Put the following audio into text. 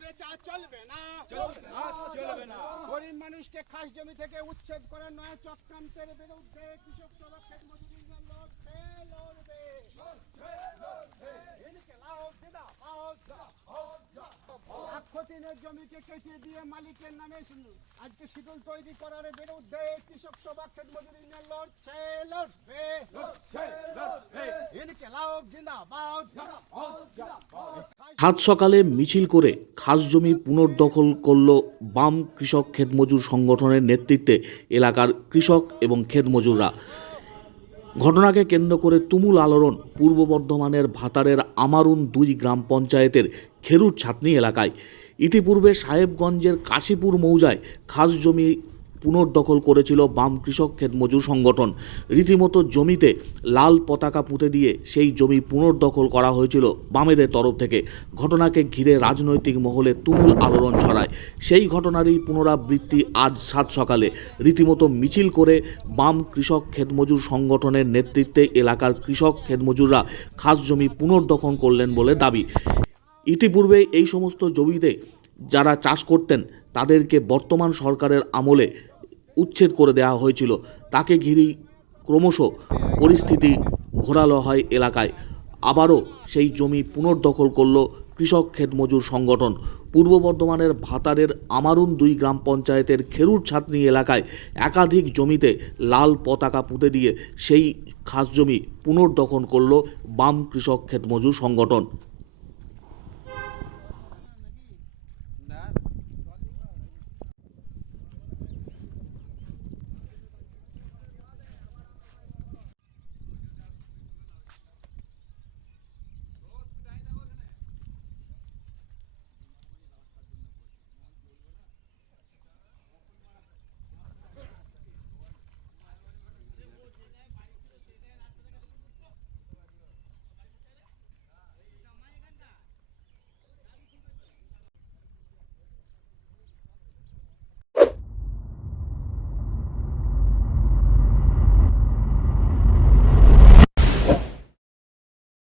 বেচা চলবে না চলবে না। গরিব মানুষকে খাস জমি থেকে উচ্ছেদ করে নয় চক্রান্তের বিরুদ্ধে কৃষক সভা খেত মজুরি লড়বে। জমিকে কেটে দিয়ে মালিকের নামে আজকে শিডিউল তৈরি করার বিরুদ্ধে কৃষক সভা খেত মজুরি লড়ছে লড়বে। ইনকিলাব জিন্দাবাদ সাত সকালে মিছিল করে খাস জমি পুনর্দখল করল বাম কৃষক ক্ষেতমজুর সংগঠনের নেতৃত্বে এলাকার কৃষক এবং ক্ষেতমজুররা ঘটনাকে কেন্দ্র করে তুমুল আলোড়ন পূর্ব বর্ধমানের ভাতারের আমারুন দুই গ্রাম পঞ্চায়েতের খেরুর ছাতনি এলাকায়। ইতিপূর্বে সাহেবগঞ্জের কাশীপুর মৌজায় খাস জমি পুনর্দখল করেছিল বাম কৃষক ক্ষেতমজুর সংগঠন। রীতিমতো জমিতে লাল পতাকা পুঁতে দিয়ে সেই জমি পুনর্দখল করা হয়েছিল বামেদের তরফ থেকে। ঘটনাকে ঘিরে রাজনৈতিক মহলে তুমুল আলোড়ন ছড়ায়। সেই ঘটনারই পুনরাবৃত্তি আজ সাত সকালে। রীতিমতো মিছিল করে বাম কৃষক ক্ষেতমজুর সংগঠনের নেতৃত্বে এলাকার কৃষক ক্ষেতমজুররা খাস জমি পুনর্দখল করলেন বলে দাবি। ইতিপূর্বে এই সমস্ত জমিতে যারা চাষ করতেন, তাদেরকে বর্তমান সরকারের আমলে উচ্ছেদ করে দেওয়া হয়েছিল। তাকে ঘিরেই ক্রমশ পরিস্থিতি ঘোরালো হয় এলাকায়। আবারও সেই জমি পুনর্দখল করল কৃষক ক্ষেতমজুর সংগঠন। পূর্ব বর্ধমানের ভাতারের আমারুন দুই গ্রাম পঞ্চায়েতের খেরুর ছাতনি এলাকায় একাধিক জমিতে লাল পতাকা পুঁতে দিয়ে সেই খাস জমি পুনর্দখল করল বাম কৃষক ক্ষেতমজুর সংগঠন।